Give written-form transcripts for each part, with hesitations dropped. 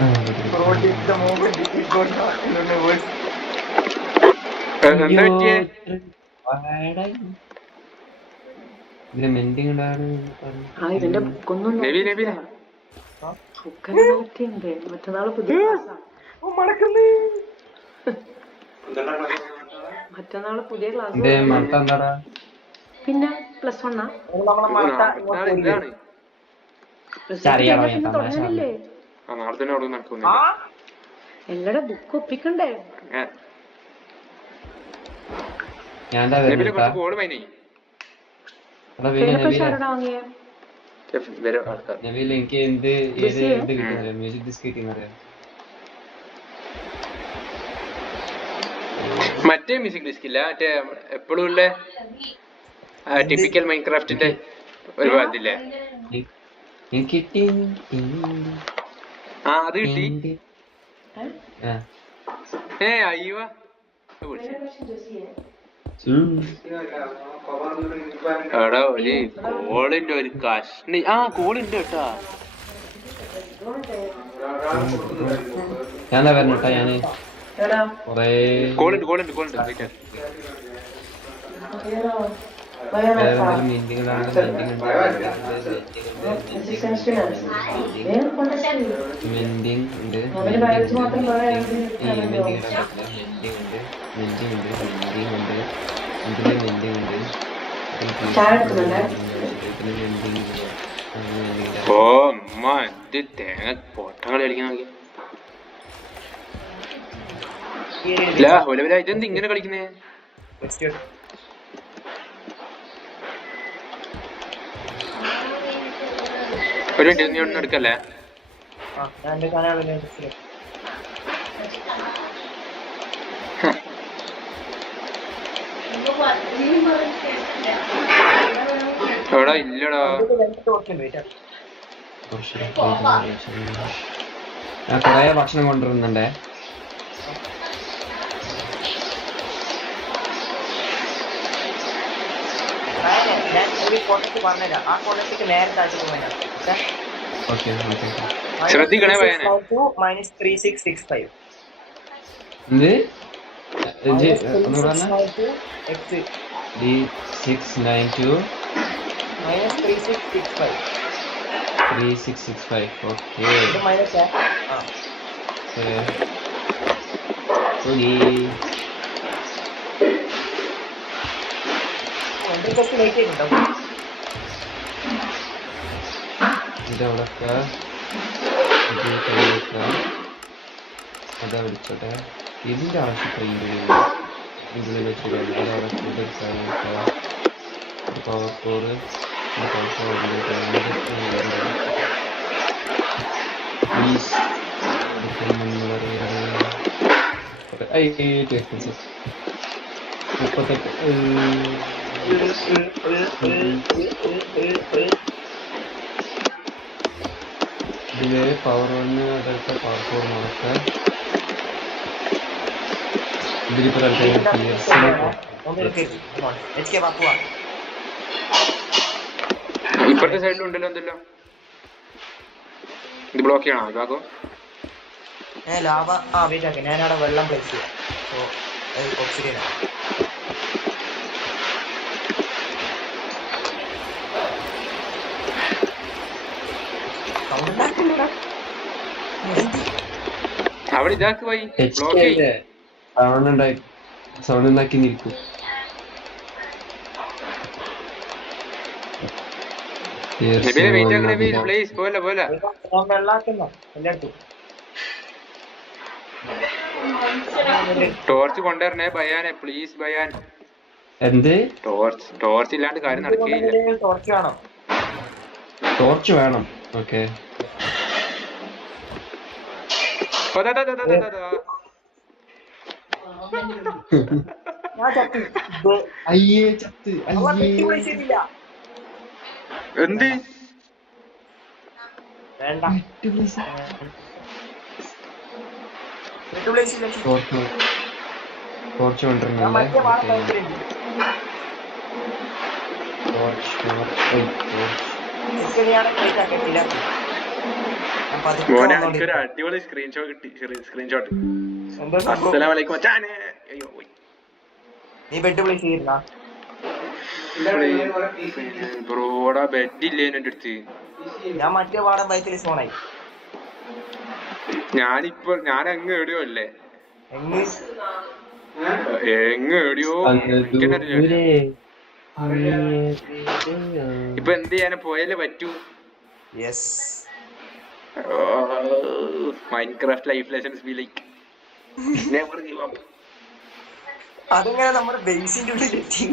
Bro did the moment it got not in the universe. എന്താ അയ്യോ പറ്റിയേ? ഇതിന് മെന്റിങ് ഉണ്ടാണ് ഇവന്റെ ബുക്കൊന്നും നബി നോക്കിയില്ല. നബിനെ ബുക്കെല്ലാം നോക്കിയുണ്ട്. മറ്റന്നാള് പുതിയ ക്ലാസ്സാ. Oh മടക്കുന്നു. മറ്റന്നാള് പുതിയ ക്ലാസ് എന്റെ മട്ട എന്താടാ പിന്നെ പ്ലസ് വണ്ണാ. നമ്മളെ മടത്ത ഇങ്ങോട്ട് നാളെ പോയി. ഇതാണ്. റിസൾട്ട് അറിയാമോ കഴിഞ്ഞാ ഞാൻ പിന്നെ തമാശ തുടങ്ങാനില്ലേ? ആ നാളെ തന്നെ അവിടെ ആ നടക്കുന്നില്ല. എല്ലാടെ ബുക്ക് ഒപ്പിക്കണ്ടേ? ഞാൻ എന്താ നബിലെ വരുന്നിട്ടാ കുറച്ച് കോള് മൈനേ എടാ വീല കയ്യിലെ പൈസ നബീല ആരോടാ വാങ്ങിയേ? വരും ആൾക്കാർ. നബീല എനിക്ക് എന്ത് ഏത് ബിസിയെ? ഇത് കിട്ടുന്നറിയാം മ്യൂസിക് ഡിസ്ക് കിട്ടുന്നറിയാം മറ്റേ മ്യൂസിക് ഡിസ്ക് ഇല്ല, മറ്റേ എപ്പോഴും ഉള്ള ടിപ്പിക്കൽ മൈൻക്രാഫ്റ്റിന്റെ ഒരു ഇതില്ലേ, എനിക്ക് അത് കിട്ടി. അയ്യോ എടാ ഒരു കോളിന്റെ ഒരു കഷ്ണി കോളുണ്ട് കേട്ടാ. ഞാൻ എന്താ വരണട്ടാ ഞാന് കൊറേ കോളുണ്ട് വെയിറ്റ് ആക്ക്. മീറ്റിംഗ് ഉണ്ട് ഓ അമ്മ എന്ത് തേങ്ങ പൊട്ടങ്ങൾ കളിക്കുന്ന ഇതെന്ത് ഇങ്ങനെ കളിക്കുന്നേ? ഒരു മിനിറ്റ് നീ ഒന്നും എടുക്കല്ലേ. എടാ ഇല്ലടാ ഞാൻ കൊറേ ഭക്ഷണം കൊണ്ടുവരുന്നുണ്ടേ. പറഞ്ഞുതരാം. ആ കോളേജിലേക്ക് നേരെ താഴ്ച പോകാനാ. ശ്രദ്ധിക്കണേ പയ്യനെ. -3665. എന്ത് -3692 x D692 -3665. 3665. ഓക്കെ ഇത് മൈനസ് കുറച്ച് ലേറ്റ് ആയിട്ടുണ്ടാവും. ഇതവിടൊക്കെ അതാ വിളിച്ചോട്ടെ. ഇതിന്റെ ആവശ്യം ഇതിൽ വെച്ചിട്ട് പവർ ഫോറ് ഇതില് പവർ വണ്ണ് അതൊക്കെ പവർ ഫോർ നടക്കുക. ഇതിലിപ്പോ ഇപ്പഴത്തെ സൈഡിലും ഉണ്ടല്ലോ എന്തല്ലോ. ഇത് ബ്ലോക്ക് ചെയ്യണോ ഇതാക്കോ? ലാഭ വെയിറ്റ് ആക്കി ഞാനവിടെ വെള്ളം പ്ലേസ് ചെയ്യാം. സോ കുറച്ച് അവിടെ ഇതാക്ക് പോയി ബ്ലോക്ക് ചെയ്യും. സൗണ്ട് ഉണ്ടാക്കി നിൽക്കും. വെയിറ്റ് ആക്കണേ പ്ലീസ്. പോലെ വെള്ളാക്കുന്ന എല്ലായിടത്തും ടോർച്ച് കൊണ്ടുവരണേ ബയാനെ പ്ലീസ്. ബയാൻ എന്ത് ടോർച്ച് ഇല്ലാണ്ട് കാര്യം നടക്കുകയില്ല. ടോർച്ച് വേണം. ടോർച്ച് വേണം. ഓക്കെ അയ്യേ ചത്ത് എന്ത് വേണ്ട. ടോർച്ച് കൊണ്ടിരുന്നല്ലേ. പതുക്കെ മോനെ എനിക്കൊരു വന്നോണ്ടിരിക്കും. അടിപൊളി സ്ക്രീൻഷോട്ട് കിട്ടി. സ്ക്രീൻഷോട്ട്. എന്താ സംഭവം? അസ്സലാമലൈക്കും മച്ചാനെ. അയ്യോ പോയി. നീ ബെഡ് പ്ലേസ് ചെയ്തിരുന്നാ? ബ്രോടാ ബെഡ് ഇല്ലേ എന്റെ അടുത്ത്. ഞാൻ മറ്റേ വാടൻ ബൈക്കിൽ ഫോണായി. ഞാൻ അങ്ങ് എവിടെയോ അല്ലേ, എങ്ങ് എങ്ങ് എവിടെയോ ദൂരെ ഇപ്പൊ എന്ത് ചെയ്യാൻ പോയാലേ പറ്റൂ. Yes. Minecraft life lessons be like never give up. അതിങ്ങനെ നമ്മുടെ ബേസിന്റെ ഉള്ളിൽ എത്തി.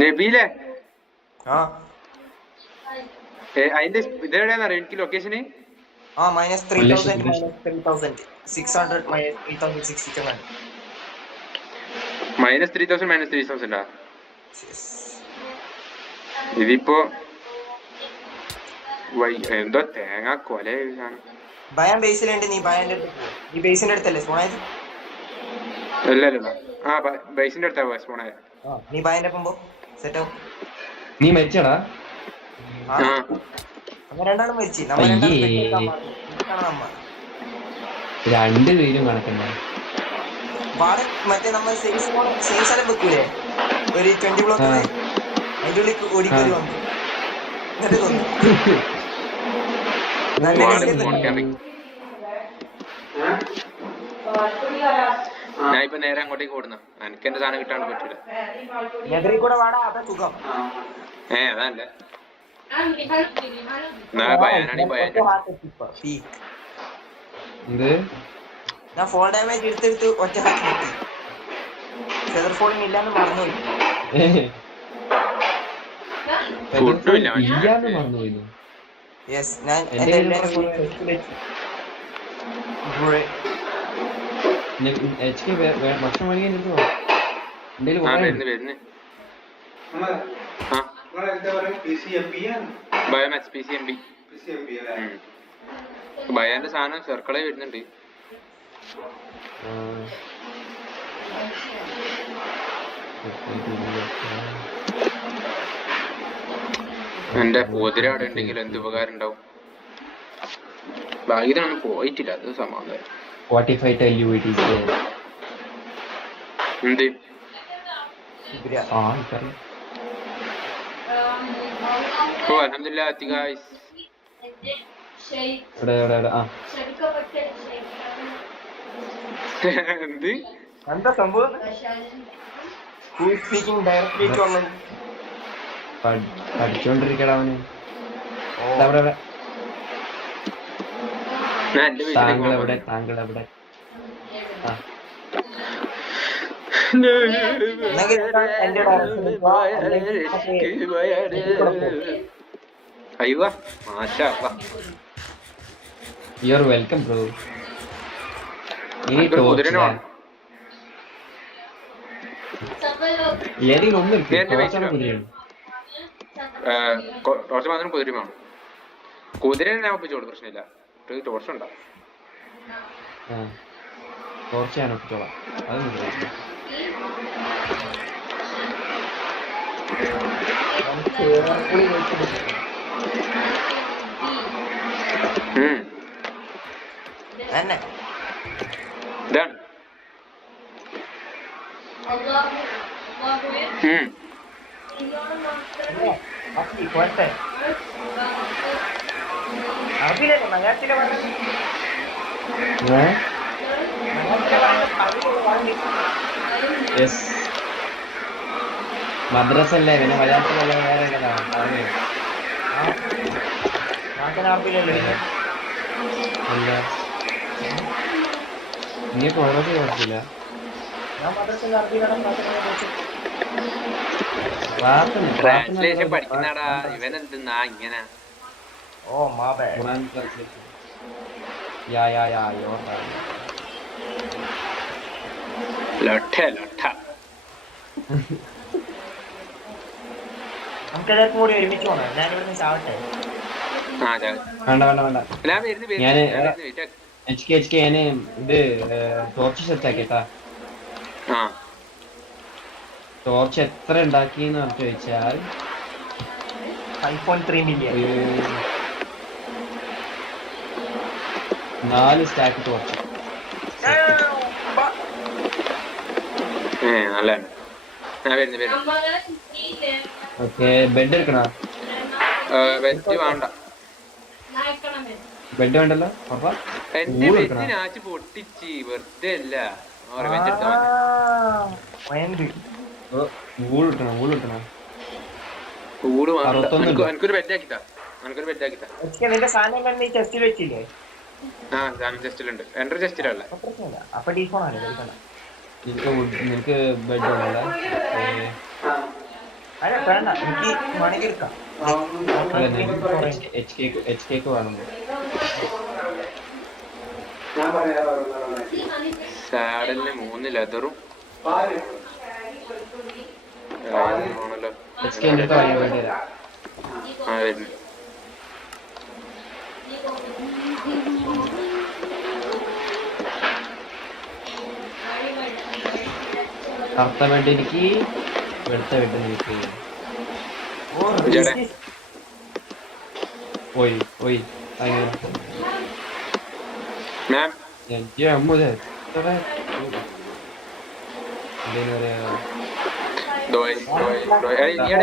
നബീലെ ആ അതിന്റെ ഇതെവിടെയാന്നറിയോ എനിക്ക് ലൊക്കേഷന്? ആ -3000 -3000 600 -3600. -3000 -3000 ഇതിപ്പോ എന്തോ തേങ്ങ കൊല. ഭയം ബേസിലുണ്ട്. നീ ഭയന്റെ അടുത്ത് പോ. നീ ബേസിന്റെ അടുത്തല്ലേ സ്പോണായത്? അല്ലല്ലോ. ആ ബേസിന്റെ അടുത്താ സ്പോണായ. നീ ഭയന്റെ ഒപ്പം പോ. സെറ്റ് ആവും. നീ മരിച്ചടാ? നമ്മ രണ്ടാളും മരിച്ചു. രണ്ടുപേരും കണക്കണ്ട. മറ്റേ നമ്മൾ സെയിം സ്ഥലം വെക്കൂലേ, ഒരു 20 ബ്ലോക്ക് അതിന്റെ ഉള്ളിൽ ഓടിക്കറി വന്നു. എന്നിട്ട് കൊന്നു. ഞാൻ ഇപ്പൊ നേരെ അങ്ങോട്ടേക്ക് ഓടുന്ന. എനിക്ക് എന്റെ സാധനം കിട്ടാണ്ട് പറ്റൂല. നെഗറി കൂടെ വാടാ, അതാ സുഖം. അതല്ലേ ഞാൻ ഫോൾ ഡാമേജ് എടുത്തെടുത്ത് ഒറ്റ കിട്ടി. ഫെദർ ഫോളിങ് ഇല്ലാന്ന് മറന്നുപോയി. യെസ്, ഞാൻ ഭക്ഷണം ബയാന്റെ സാധനം സർക്കിളെ വരുന്നുണ്ട്. എന്റെ കുതിര അവിടെ ഉണ്ടെങ്കിൽ എന്ത് ഉപകാരം ഉണ്ടാവും. ഭാഗ്യത്തിനൊന്നും പോയിട്ടില്ല, അത് സമാധാനം. എന്ത് ഓ അൽഹംദുലില്ലാ ഗൈസ്. എന്ത് എന്താ സംഭവം? പഠിച്ചോണ്ടിരിക്കടാ അവന്. താങ്കൾ എവിടെ? താങ്കൾ എവിടെ? അയ്യോ മാഷാ യു ആർ വെൽക്കം ബ്രോ. ഏതെങ്കിലും ഒന്ന് ടോർച്ച് മാത്രം കുതിര വേണം. കുതിരനെ ഞാൻ ഒപ്പിച്ചോളൂ, പ്രശ്നമില്ല. ടോർച്ച് ഉണ്ടോ? ടോർച്ച് ഞാൻ ഒപ്പിച്ചോളാം. അതൊന്നും മദ്രസ അല്ലേ, പിന്നെ മലയാളത്തിലല്ല വേറെ അല്ല. നീ കോളേജ് കുഴപ്പമില്ല. ട്രാൻസ്ലേഷൻ പഠിക്കുന്നാടാ ഇവൻ. എന്തെന്നാ ഇങ്ങനെ? ഓ മാ ബാഡ്. നമുക്കെല്ലാവർക്കും കൂടി ഒരുമിച്ച് പോണം. ഞാനിവിടുന്ന് ചാവട്ടെ. വേണ്ട ഞാന് ഞാന് ഇത് ടോർച്ച് സെറ്റ് ആക്കിട്ടാ. ടോർച്ച് എത്ര ഉണ്ടാക്കിന്ന് ചോദിച്ചാൽ 5.3 മില്യൺ. 4 stack torch. നല്ല ഞാൻ വരുന്നു. ഓക്കെ ബെഡ് എടുക്കണോ? വെച്ച് വേണ്ട. ബെഡ് വേണ്ടല്ലോ അപ്പൊ എന്റെ വെച്ചിനാച്ച് പൊട്ടിച്ച് വെറുതെ അല്ല. വൂൾ കിട്ടണം. എനിക്കൊരു ബെറ്റാക്കിട്ടാ. നിന്റെ സാധനം തന്നെ ഈ ചെസ്റ്റിൽ വെച്ചില്ലേ? ആ ചെസ്റ്റിലുണ്ട്. എന്റെ ചെസ്റ്റിലല്ല. അപ്പൊ ഡീഫോൺ ആണ്. നിനക്ക് ബെഡ് വേണ്ടല്ലോ. അല്ല വേണ്ട, എനിക്ക് വേണമെങ്കിൽ എടുക്കാം. എച്ച് കേക്ക് വേണം. സാഡലിന് 3 ലെതറും ആണല്ലോ. എച്ച് കെ എൻ്റെ വേണ്ടി വരാം. ആ വരുന്നു. കറുത്ത ബെഡ് എനിക്ക് വെളുത്ത ബെഡ് എനിക്ക് പോയി അങ്ങനെ മാം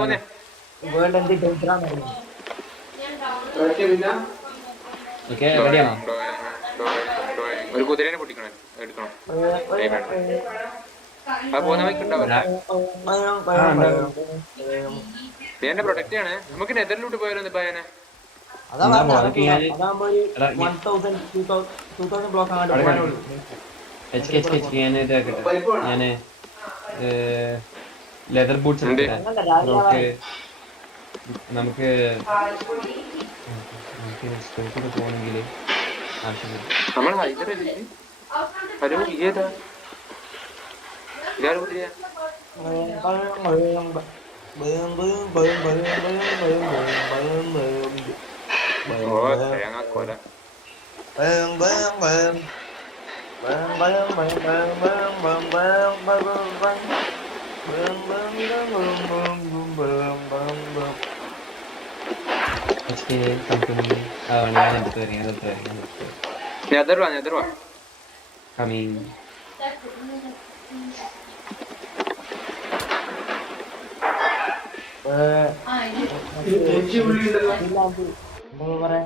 പോന്നെ ഓക്കെ റെഡിയാണോ? ഒരു കുതിരനെ പൊട്ടിക്കണം, എടുക്കണം. അത് പോകുന്ന വഴിക്കുണ്ടാവില്ല. എന്റെ പ്രൊഡക്റ്റ് ആണ്. നമുക്ക് നെതറിലോട്ട് പോയാലോ? ഭയനെ ഞാന് ലെതർ ബൂട്ട്സ് നമുക്ക് പോകണമെങ്കിൽ ആവശ്യമില്ല. നമ്മൾ ഹൈദരല്ലേ? ഹലോ ഏതാ ഇയാൾ കുതിരയാ? തേങ്ങാക്കോല നെതർവാ കമ്മിങ്. പറയാ